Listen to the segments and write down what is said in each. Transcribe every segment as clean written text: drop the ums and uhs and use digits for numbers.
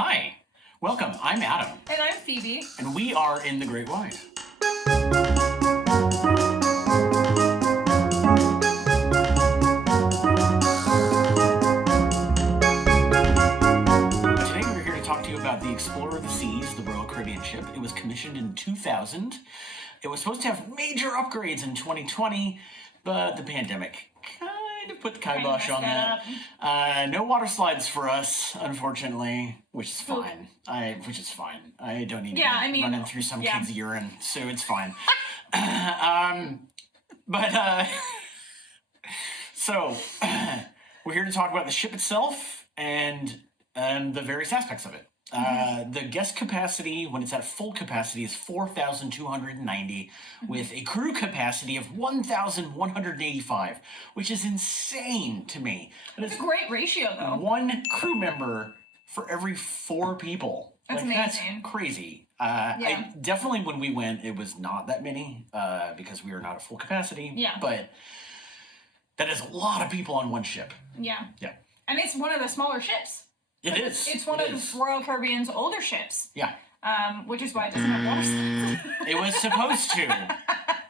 Hi, welcome. I'm Adam. And I'm Phoebe. And we are in the Great Wide. Today we're here to talk to you about the Explorer of the Seas, the Royal Caribbean ship. It was commissioned in 2000. It was supposed to have major upgrades in 2020, but the pandemic kind of put the kibosh on that. No water slides for us, unfortunately, which is fine. I don't need to be running through some kid's urine, so it's fine. So we're here to talk about the ship itself and the various aspects of it. The guest capacity, when it's at full capacity, is 4,290, with a crew capacity of 1,185, which is insane to me. It's a great ratio, though. One crew member for every 4 people. That's amazing. That's crazy. I definitely, when we went, it was not that many because we were not at full capacity. Yeah. But that is a lot of people on one ship. Yeah. Yeah. And it's one of the smaller ships. It is. It's one of Royal Caribbean's older ships. Yeah. Which is why it doesn't have water slides. It was supposed to.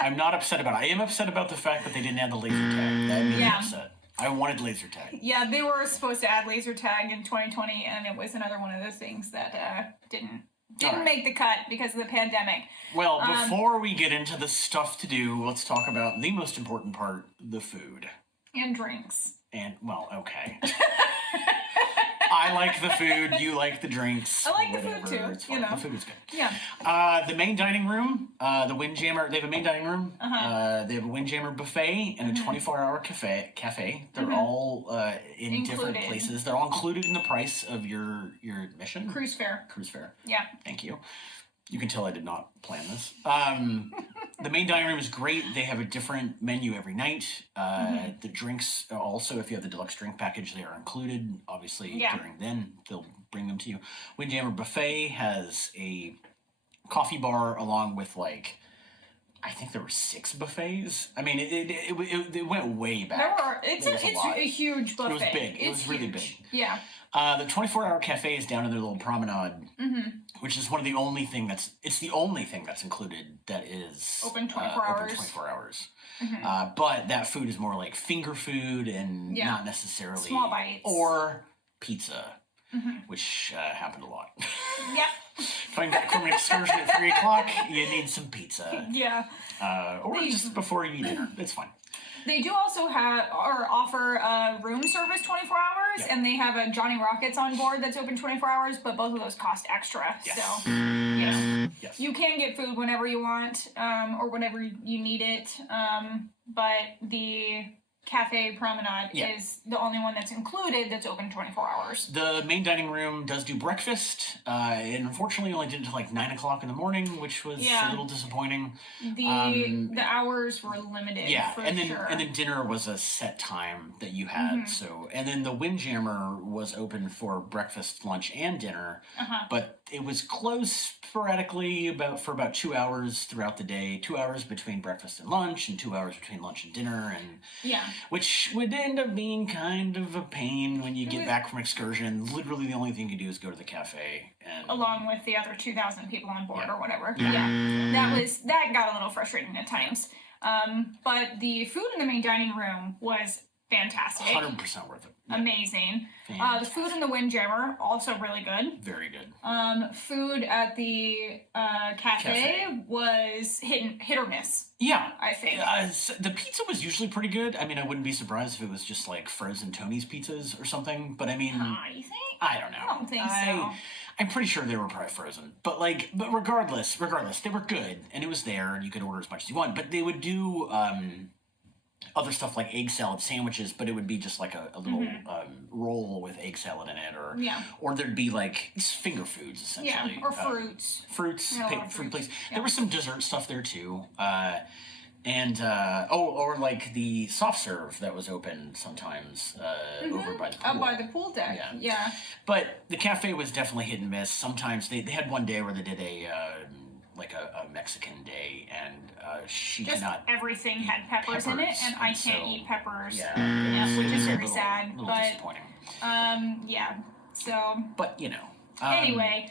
I'm not upset about it. I am upset about the fact that they didn't add the laser tag. That made me upset. I wanted laser tag. Yeah, they were supposed to add laser tag in 2020, and it was another one of those things that didn't make the cut because of the pandemic. Well, before we get into the stuff to do, let's talk about the most important part, the food. And drinks. And, well, okay. I like the food, you like the drinks. I like the food too. It's fine. The food is good. Yeah. The main dining room, the Windjammer, they have a main dining room. They have a Windjammer buffet and a 24-hour cafe. They're all in different places. They're all included in the price of your admission. Cruise fare. Yeah. Thank you. You can tell I did not plan this. The main dining room is great. They have a different menu every night. The drinks also, if you have the deluxe drink package, they are included. Obviously, during then, they'll bring them to you. Windjammer Buffet has a coffee bar along with, like, I think there were 6 buffets. I mean, it went way back. It's a huge buffet. It was big. It was really big. Yeah. The 24-hour cafe is down in their little promenade, which is the only thing that's included that is open 24 hours. Open 24 hours. But that food is more like finger food and not necessarily small bites or pizza, which happened a lot. Yep. Coming back from an excursion at 3 o'clock, you need some pizza. Yeah. Or just before you eat dinner. It's fine. They do also offer room service 24 hours, and they have a Johnny Rockets on board that's open 24 hours, but both of those cost extra. Yes. So, yes. You can get food whenever you want, or whenever you need it, but the Cafe Promenade is the only one that's included that's open 24 hours. The main dining room does do breakfast, and unfortunately only did it until like 9 o'clock in the morning, which was a little disappointing. The hours were limited. Yeah, and then dinner was a set time that you had. So, and then the Windjammer was open for breakfast, lunch, and dinner, but it was closed sporadically for about 2 hours throughout the day. 2 hours between breakfast and lunch, and 2 hours between lunch and dinner, and which would end up being kind of a pain when you get back from excursion. Literally, the only thing you do is go to the cafe, and along with the other 2,000 people on board or whatever. That got a little frustrating at times. But the food in the main dining room was fantastic. 100% worth it. Yeah. Amazing. The food in the Windjammer, also really good. Very good. Food at the cafe was hit or miss. Yeah. I think. The pizza was usually pretty good. I mean, I wouldn't be surprised if it was just like frozen Tony's pizzas or something, but I mean... you think? I don't know. I don't think so. I'm pretty sure they were probably frozen. But regardless, they were good, and it was there, and you could order as much as you want. But they would do other stuff like egg salad sandwiches, but it would be just like a little roll with egg salad in it, or there'd be like finger foods essentially, or fruits, fruit plates. There was some dessert stuff there too, or like the soft serve that was open sometimes over by the pool. Up by the pool deck. Yeah. But the cafe was definitely hit and miss. Sometimes they had one day where they did a Mexican day, and she just cannot. Everything had peppers in it, and I can't eat peppers. Yeah, which is very sad. Disappointing. So. But Anyway,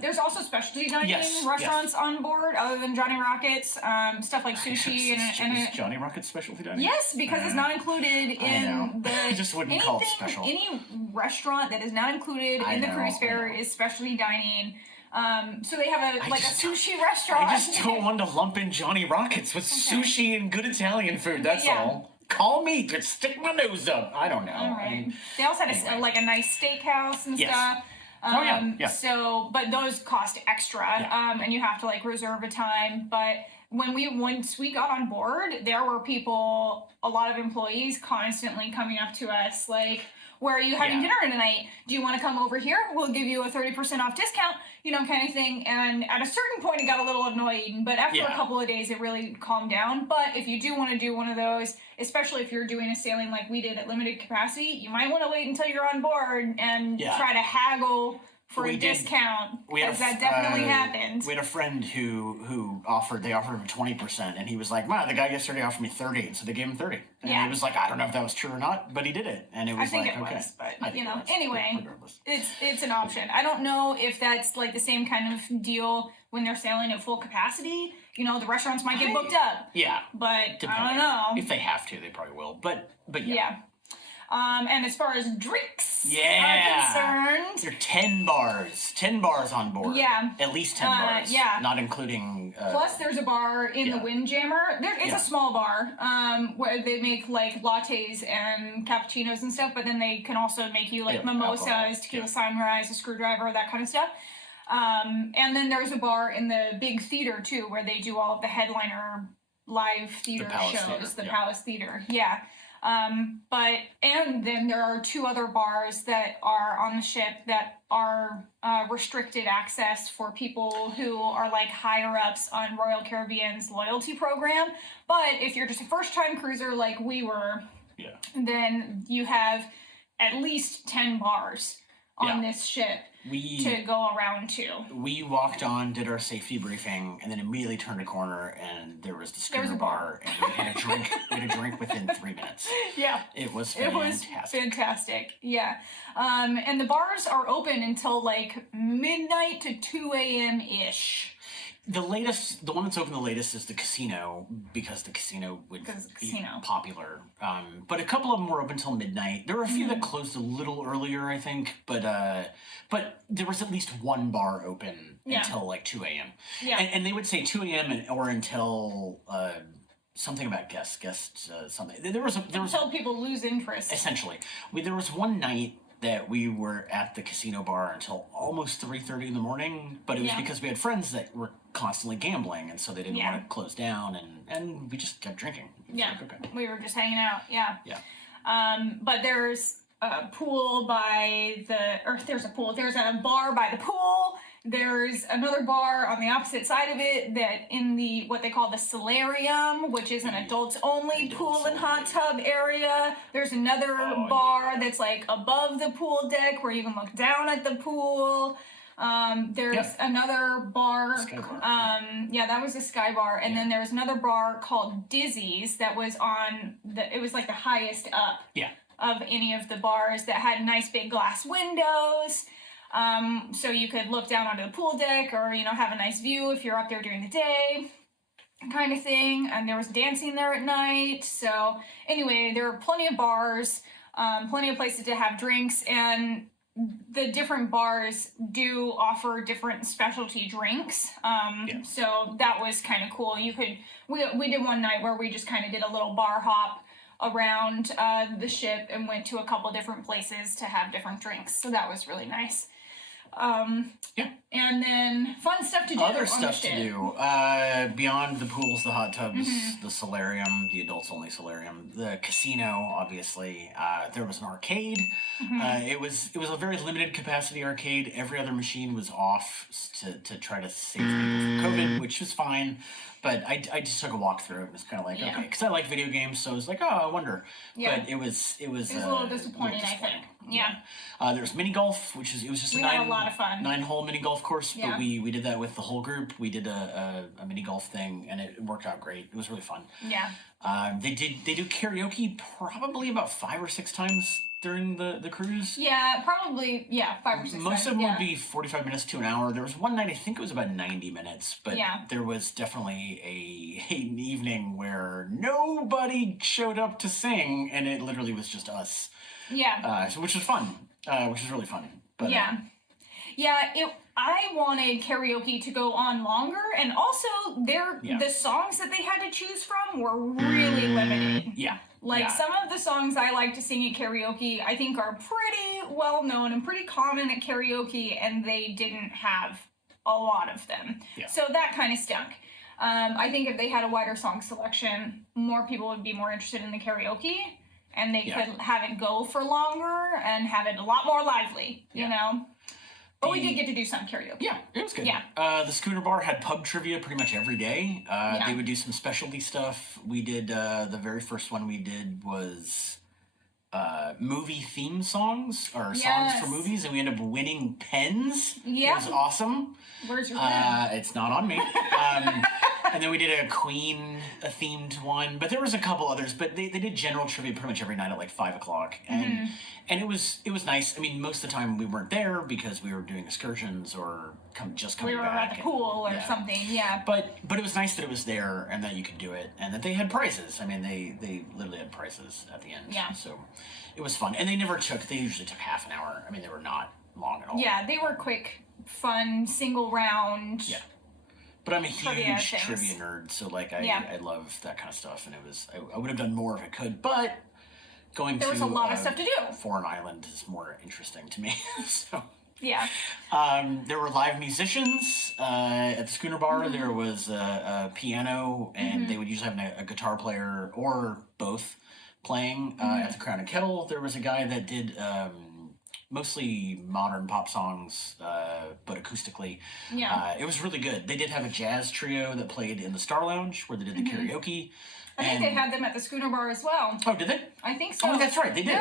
there's also specialty dining restaurants on board other than Johnny Rockets. Stuff like sushi is Johnny Rockets specialty dining? Yes, because it's not included in the. I just wouldn't call it special. Any restaurant that is not included in the cruise fare is specialty dining. So they have a sushi restaurant. I just don't want to lump in Johnny Rockets with sushi and good Italian food. That's all. Call me. Just stick my nose up. I don't know. All right. They also had a nice steakhouse and stuff. So, but those cost extra, and you have to reserve a time. But once we got on board, there were people, a lot of employees, constantly coming up to us where are you having dinner tonight? Do you want to come over here? We'll give you a 30% off discount, kind of thing. And at a certain point, it got a little annoying, but after a couple of days, it really calmed down. But if you do want to do one of those, especially if you're doing a sailing like we did at limited capacity, you might want to wait until you're on board and try to haggle for a discount, because that definitely happened. We had a friend who offered 20%, and he was like, "Wow, the guy yesterday offered me 30, and so they gave him 30." And he was like, "I don't know if that was true or not, but he did it," and it was it was, but anyway, it's an option. I don't know if that's the same kind of deal when they're sailing at full capacity. The restaurants might get booked up. Yeah, but depending. I don't know. If they have to, they probably will. But yeah. And as far as drinks are concerned, there are 10 bars on board. Yeah. At least 10 bars. Yeah. Not including... Plus, there's a bar in the Windjammer. It's a small bar where they make lattes and cappuccinos and stuff, but then they can also make you mimosas, tequila sunrise, a screwdriver, that kind of stuff. And then there's a bar in the big theater, too, where they do all of the headliner live theater shows. The Palace Theater. Yeah. And then there are 2 other bars that are on the ship that are restricted access for people who are higher ups on Royal Caribbean's loyalty program. But if you're just a first-time cruiser like we were, then you have at least 10 bars on this ship to go around to. We walked on, did our safety briefing, and then immediately turned a corner, and there was the schooner bar, and we had a drink. We had a drink within 3 minutes. Yeah, it was fantastic. Yeah, and the bars are open until midnight to 2 a.m. ish. The one that's open the latest is the casino, because the casino would be popular. But a couple of them were open until midnight. There were a few that closed a little earlier, I think, but there was at least one bar open until 2 a.m. Yeah. And they would say 2 a.m. or until something about guests something. There was until people lose interest. Essentially, there was one night that we were at the casino bar until almost 3:30 in the morning, but it was because we had friends that were constantly gambling, and so they didn't want to close down, and we just kept drinking. We were just hanging out. But there's a pool there's a bar by the pool. There's another bar on the opposite side of it that in the what they call the solarium, which is an adults only pool and hot tub area. There's another bar that's above the pool deck where you can look down at the pool. There's another bar. That was a sky bar, and then there's another bar called Dizzy's that was on it was the highest up of any of the bars that had nice big glass windows. So you could look down onto the pool deck or, have a nice view if you're up there during the day, kind of thing. And there was dancing there at night. So anyway, there are plenty of bars, plenty of places to have drinks, and the different bars do offer different specialty drinks. So that was kind of cool. We did one night where we just kind of did a little bar hop around the ship and went to a couple different places to have different drinks. So that was really nice. And then fun stuff to do. Other stuff to do beyond the pools, the hot tubs, the solarium, the adults only solarium, the casino. Obviously, there was an arcade. It was a very limited capacity arcade. Every other machine was off to try to save people from COVID, which was fine. But I just took a walk through it and was kind of okay, because I like video games, so I was I wonder. But it was a little disappointing, I think. There was mini golf, which was just we had a lot of fun. 9-hole mini golf course, but we did that with the whole group. We did a mini golf thing, and it worked out great. It was really fun. They do karaoke probably about 5 or 6 times during the cruise. Yeah, probably, 5 or 6 Most times, of them would be 45 minutes to an hour. There was one night, I think it was about 90 minutes, but there was definitely an evening where nobody showed up to sing, and it literally was just us. Yeah. Which was fun, which was really fun. But, I wanted karaoke to go on longer, and also the songs that they had to choose from were really limited. Yeah. Some of the songs I like to sing at karaoke, I think are pretty well known and pretty common at karaoke, and they didn't have a lot of them. Yeah. So that kind of stunk. I think if they had a wider song selection, more people would be more interested in the karaoke, and they could have it go for longer and have it a lot more lively, you know? But we did get to do some karaoke. Yeah, it was good. Yeah. The Schooner Bar had pub trivia pretty much every day. They would do some specialty stuff. We did, the very first one we did was movie theme songs, or songs for movies, and we ended up winning pens. Yeah. It was awesome. Where's your pen? It's not on me. And then we did a Queen themed one, but there was a couple others. But they did general trivia pretty much every night at like 5 o'clock, and it was nice. I mean, most of the time we weren't there because we were doing excursions or coming back. We were at the pool or something. Yeah. But it was nice that it was there and that you could do it, and that they had prizes. I mean, they literally had prizes at the end. Yeah. So it was fun, and they usually took half an hour. I mean, they were not long at all. Yeah, they were quick, fun, single round. Yeah. But I'm a huge trivia nerd, so like I love that kind of stuff, and I would have done more if I could, but there was a lot of stuff to do. Foreign island is more interesting to me. So yeah. There were live musicians at the Schooner Bar. There was a piano, and they would usually have a guitar player or both playing. At the Crown and Kettle, there was a guy that did mostly modern pop songs, but acoustically. Yeah. It was really good. They did have a jazz trio that played in the Star Lounge where they did the karaoke. I think they had them at the Schooner Bar as well. Oh, did they? I think so. Oh, that's right. They did.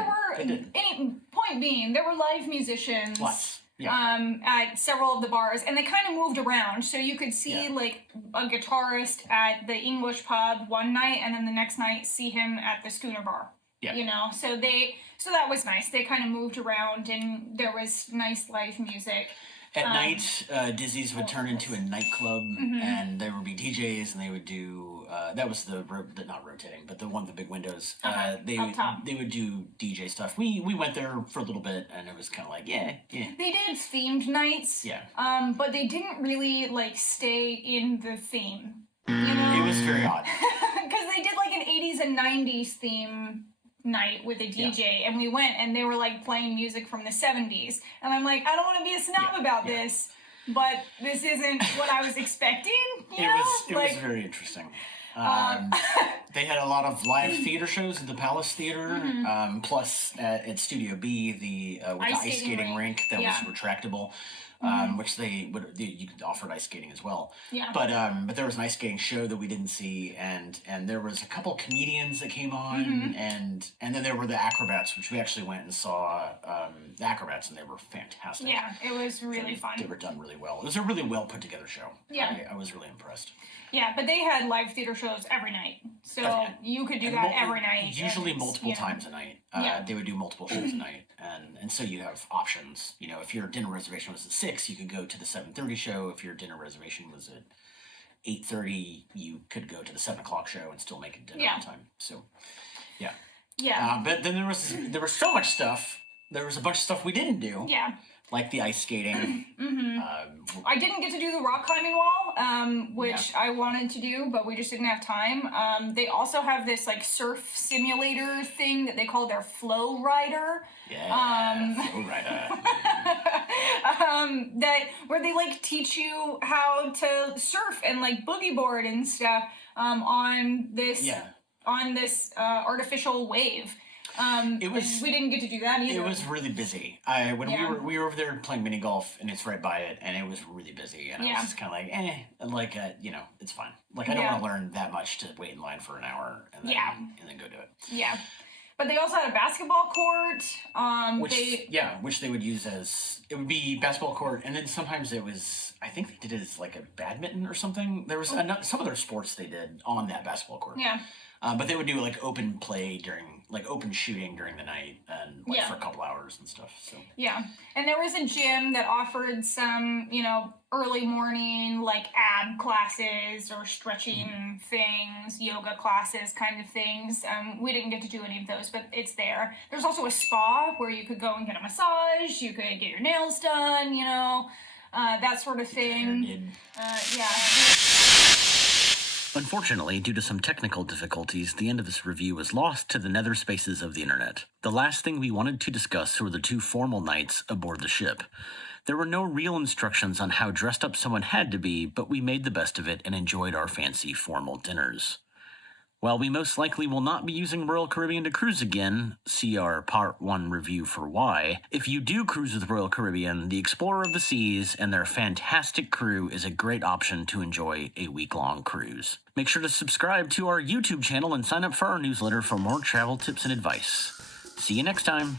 Point being, there were live musicians. Lots. Yeah. At several of the bars, and they kind of moved around, so you could see like a guitarist at the English pub one night, and then the next night see him at the Schooner Bar. Yeah. You know, so that was nice. They kind of moved around, and there was nice live music. At night, Dizzy's would turn into a nightclub, and there would be DJs, and they would do, that was the not rotating, but the one with the big windows. They would do DJ stuff. We went there for a little bit, and it was kind of like, yeah. They did themed nights. Yeah. But they didn't really, like, stay in the theme, you know? It was very odd. Because they did, like, an 80s and 90s theme night with a DJ, and we went, and they were like playing music from the 70s, and I'm like, I don't want to be a snob about this, but this isn't what I was expecting. It was very interesting. They had a lot of live theater shows at the Palace Theater, plus at Studio B, the ice skating rink that was retractable. Which you could offer ice skating as well. Yeah. But there was an ice skating show that we didn't see, and there was a couple comedians that came on, and then there were the acrobats, which we actually went and saw the acrobats, and they were fantastic. Yeah, it was really fun. They were done really well. It was a really well put together show. Yeah. I was really impressed. Yeah, but they had live theater shows every night, so you could do that every night. Usually multiple times a night. They would do multiple shows a night, and so you have options. You know, if your dinner reservation was at 6, you could go to the 7:30 show. If your dinner reservation was at 8:30, you could go to the 7 o'clock show and still make it dinner time. So, yeah. Yeah. But then there was so much stuff. There was a bunch of stuff we didn't do. Yeah. Like the ice skating. I didn't get to do the rock climbing wall, which I wanted to do, but we just didn't have time. They also have this like surf simulator thing that they call their FlowRider. Yeah, FlowRider. Where they like teach you how to surf and like boogie board and stuff on this artificial wave. We didn't get to do that either. It was really busy. We were over there playing mini golf, and it's right by it, and it was really busy, and I was just kind of like, it's fine. Like, I don't want to learn that much to wait in line for an hour and then go do it. Yeah. But they also had a basketball court. Which they would use as, it would be basketball court, and then sometimes it was, I think they did it as like a badminton or something. There was some other sports they did on that basketball court. Yeah. But they would do like open play during like open shooting during the night and like for a couple hours and stuff. So yeah, and there was a gym that offered some, you know, early morning like ab classes or stretching things, yoga classes, kind of things. We didn't get to do any of those, but it's there. There's also a spa where you could go and get a massage. You could get your nails done, you know, that sort of thing. Yeah. Unfortunately, due to some technical difficulties, the end of this review was lost to the nether spaces of the internet. The last thing we wanted to discuss were the 2 formal nights aboard the ship. There were no real instructions on how dressed up someone had to be, but we made the best of it and enjoyed our fancy formal dinners. While we most likely will not be using Royal Caribbean to cruise again, see our Part 1 review for why, if you do cruise with Royal Caribbean, the Explorer of the Seas and their fantastic crew is a great option to enjoy a week-long cruise. Make sure to subscribe to our YouTube channel and sign up for our newsletter for more travel tips and advice. See you next time!